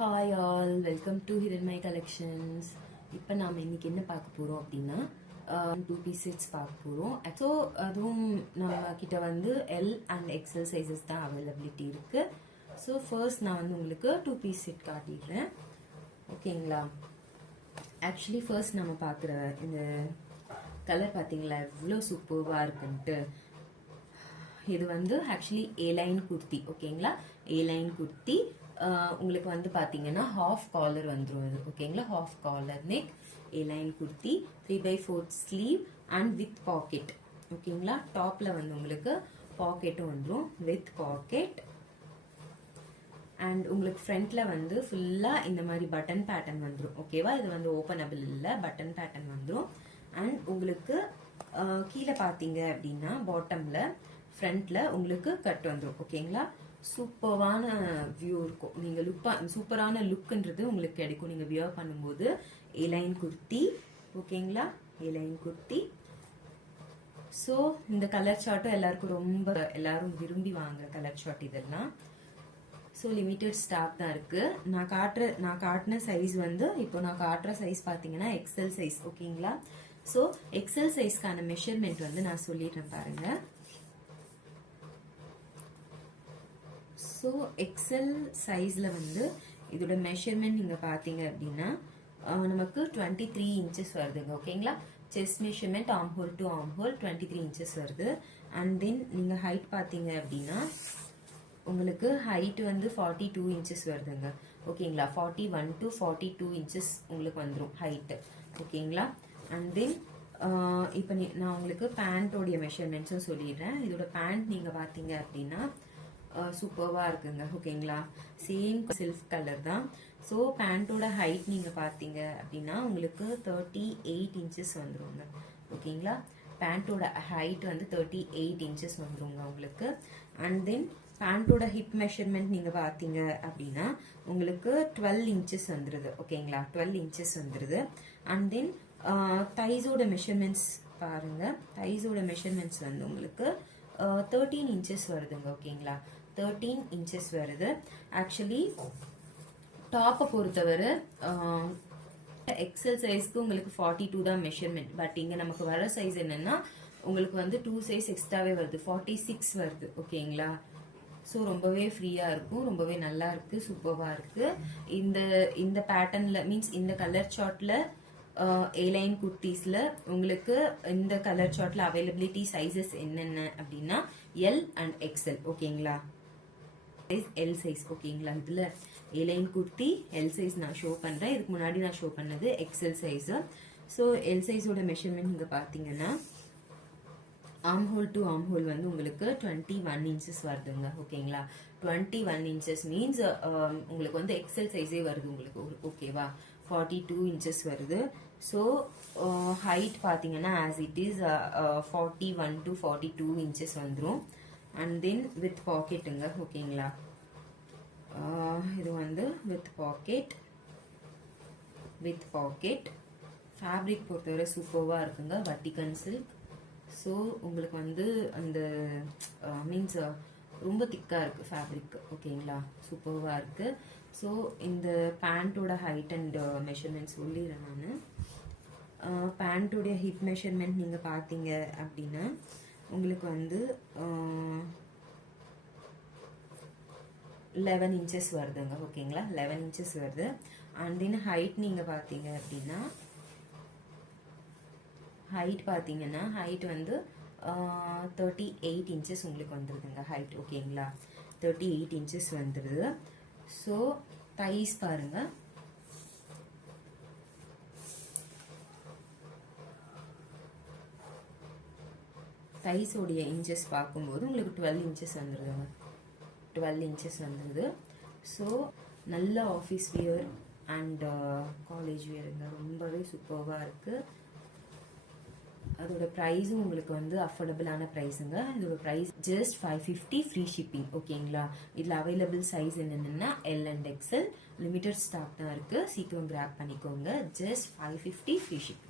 Hi all, welcome to hidden my collections. இப்போ நாம் இன்னைக்கு என்ன பார்க்க போகிறோம் அப்படின்னா 2 பீஸ் செட்ஸ் பார்க்க போகிறோம். ஸோ அதுவும் நம்ம கிட்ட வந்து எல் அண்ட் எக்ஸல் சைஸஸ் தான் அவைலபிலிட்டி இருக்குது. ஸோ ஃபர்ஸ்ட் நான் வந்து உங்களுக்கு 2 பீஸ் செட் காட்டிடுறேன், ஓகேங்களா. ஆக்சுவலி ஃபர்ஸ்ட் நம்ம பார்க்குற இந்த கலர் பார்த்தீங்களா எவ்வளோ சூப்பர்வாக இருக்குன்ட்டு. இது வந்து ஆக்சுவலி ஏலைன் குர்த்தி, ஓகேங்களா. ஏலைன் குர்த்தி உங்களுக்கு வந்து பார்த்தீங்கன்னா ஹாஃப் காலர் வந்துடும் இது, ஓகேங்களா. Half collar neck, A line kurti, 3/4 sleeve and with pocket, ஓகேங்களா. டாப்ல வந்து உங்களுக்கு பாக்கெட்டும் வந்துடும் வித் பாக்கெட். அண்ட் உங்களுக்கு ஃப்ரண்ட்ல வந்து ஃபுல்லா இந்த மாதிரி பட்டன் பேட்டர்ன் வந்துடும், ஓகேவா. இது வந்து ஓப்பனபிள் இல்லை, பட்டன் பேட்டர்ன் வந்துடும். அண்ட் உங்களுக்கு கீழே பார்த்தீங்க அப்படின்னா பாட்டம்ல ஃப்ரண்ட்ல உங்களுக்கு கட் வந்துடும், ஓகேங்களா. சூப்பரான வியூ இருக்கும். நீங்க சூப்பரான லுக்ன்றது உங்களுக்கு கிடைக்கும் நீங்க வியர் பண்ணும்போது. ஏலைன் குர்த்தி, ஓகேங்களா. ஏலைன் குர்த்தி. ஸோ இந்த கலர் சார்ட்டும் எல்லாருக்கும் எல்லாரும் விரும்பி வாங்குற கலர் சார்ட் இதெல்லாம். ஸோ லிமிட்டட் ஸ்டாக் தான் இருக்கு. நான் காட்டின சைஸ் வந்து இப்போ நான் காட்டுற சைஸ் பார்த்தீங்கன்னா எக்ஸல் சைஸ், ஓகேங்களா. ஸோ எக்ஸல் சைஸ்க்கான மெஷர்மெண்ட் வந்து நான் சொல்லிடுறேன் பாருங்க. ஸோ எக்ஸல் சைஸில் வந்து இதோட மெஷர்மெண்ட் நீங்கள் பார்த்தீங்க அப்படின்னா நமக்கு 23 இன்ச்சஸ் வருதுங்க, ஓகேங்களா. Chest measurement arm hole to arm whole 23 inches வருது. அண்ட் தென் நீங்கள் ஹைட் பார்த்தீங்க அப்படின்னா உங்களுக்கு ஹைட் வந்து 42 இன்ச்சஸ் வருதுங்க, ஓகேங்களா. 41 to 42 இன்ச்சஸ் உங்களுக்கு வந்துடும் ஹைட்டு, ஓகேங்களா. அண்ட் தென் இப்போ நான் உங்களுக்கு பேண்ட்டோடைய மெஷர்மெண்ட்ஸும் சொல்லிடுறேன். இதோட பேண்ட் நீங்கள் பார்த்தீங்க அப்படின்னா சூப்பர்வா இருக்குங்க, ஓகேங்களா. சேம் சில்க் கலர் தான். ஸோ பேண்டோட ஹைட் நீங்க பாத்தீங்க அப்படின்னா உங்களுக்கு 38 இன்ச்சஸ் வந்துருங்க, ஓகேங்களா. பேண்டோட ஹைட் வந்து 38 இன்ச்சஸ் வந்துருங்க உங்களுக்கு. அண்ட் தென் பேண்டோட ஹிப் மெஷர்மெண்ட் நீங்க பாத்தீங்க அப்படின்னா உங்களுக்கு 12 இன்ச்சஸ் வந்துருது, ஓகேங்களா. 12 இன்ச்சஸ் வந்துருது. அண்ட் தென் தைஸோட மெஷர்மெண்ட்ஸ் பாருங்க. தைஸோட மெஷர்மெண்ட்ஸ் வந்து உங்களுக்கு 13 இன்ச்சஸ் வருதுங்க, ஓகேங்களா. 13 இன்ச்சஸ் வருது. ஆக்சுவலி டாப்பை பொறுத்தவரை எக்ஸல் சைஸ்க்கு உங்களுக்கு 42 தான் மெஷர்மெண்ட். பட் இங்க நமக்கு வர சைஸ் என்னன்னா உங்களுக்கு வந்து 2 சைஸ் எக்ஸ்ட்ராவே வருது, 46 வருது, ஓகேங்களா. ஸோ ரொம்பவே ஃப்ரீயா இருக்கும், ரொம்பவே நல்லா இருக்கு, சூப்பர்வா இருக்கு. இந்த பேட்டர்ன்ல மீன்ஸ் இந்த கலர் சார்ட்ல ஏலைன் குர்த்திஸ்ல உங்களுக்கு இந்த கலர் சார்ட்ல அவைலபிலிட்டி சைசஸ் என்னென்ன அப்படின்னா எல் அண்ட் எக்ஸ்எல், ஓகேங்களா. எல் சைஸ், ஓகேங்களா. இதுல ஏலைன் குர்த்தி எல் சைஸ் நான் ஷோ பண்றேன். இதுக்கு முன்னாடி நான் ஷோ பண்ணது எக்ஸ்எல் சைஸ். ஸோ எல் சைஸோட மெஷர்மெண்ட் நீங்க பாத்தீங்கன்னா arm hole to arm hole வந்து உங்களுக்கு 21 இன்ச்சஸ் வருதுங்க, ஓகேங்களா. 21 இன்ச்சஸ் மீன்ஸ் உங்களுக்கு வந்து எக்ஸ்எல் சைஸே வருது உங்களுக்கு, ஓகேவா. 42 இன்ச்சஸ் வருது. ஸோ ஹைட் பார்த்தீங்கன்னா as it is 41 to 42 inches வந்துடும். அண்ட் தென் வித் பாக்கெட்டுங்க, ஓகேங்களா. இது வந்து வித் பாக்கெட் ஃபேப்ரிக் பொறுத்தவரை சூப்பர்வாக இருக்குங்க, வட்டிகன் சில்க். ஸோ உங்களுக்கு வந்து அந்த மீன்ஸ் ரொம்ப திக்காக இருக்குது ஃபேப்ரிக், ஓகேங்களா. சூப்பர்வாக இருக்குது. ஸோ இந்த பேண்ட்டோட ஹைட் அண்ட் மெஷர்மெண்ட் சொல்லிடுறேன் நான். பேண்ட்டோடைய ஹிப் மெஷர்மெண்ட் நீங்கள் பார்த்தீங்க அப்படின்னா உங்களுக்கு வந்து 11 இன்ச்சஸ் வருதுங்க, ஓகேங்களா. 11 இன்ச்சஸ் வருது. அண்ட் தென் ஹைட் நீங்கள் பார்த்தீங்க அப்படின்னா ஹைட் வந்து 38 இன்ச்சஸ் உங்களுக்கு வந்துருதுங்க ஹைட், ஓகேங்களா. 38 இன்ச்சஸ் வந்துருது. ஸோ தைஸ் பாருங்க. தைஸோடைய இன்ச்சஸ் பார்க்கும்போது உங்களுக்கு 12 இன்ச்சஸ் வந்துருதுங்க, 12 இன்ச்சஸ் வந்துருது. ஸோ நல்ல ஆஃபீஸ் வியர் அண்ட் காலேஜ் வியருங்க, ரொம்பவே சூப்பர்வாக இருக்கு. அதோட ப்ரைஸும் உங்களுக்கு வந்து அஃபோர்டபுளான ப்ரைஸுங்க. இதோட ப்ரைஸ் ஜஸ்ட் 550 ஃப்ரீ ஷிப்பிங், ஓகேங்களா. இதில் அவைலபிள் சைஸ் என்னென்னா L and XL. Limited stock தான் இருக்கு, சீக்கிரம் கிராப் பண்ணிக்கோங்க. Just 550 free shipping.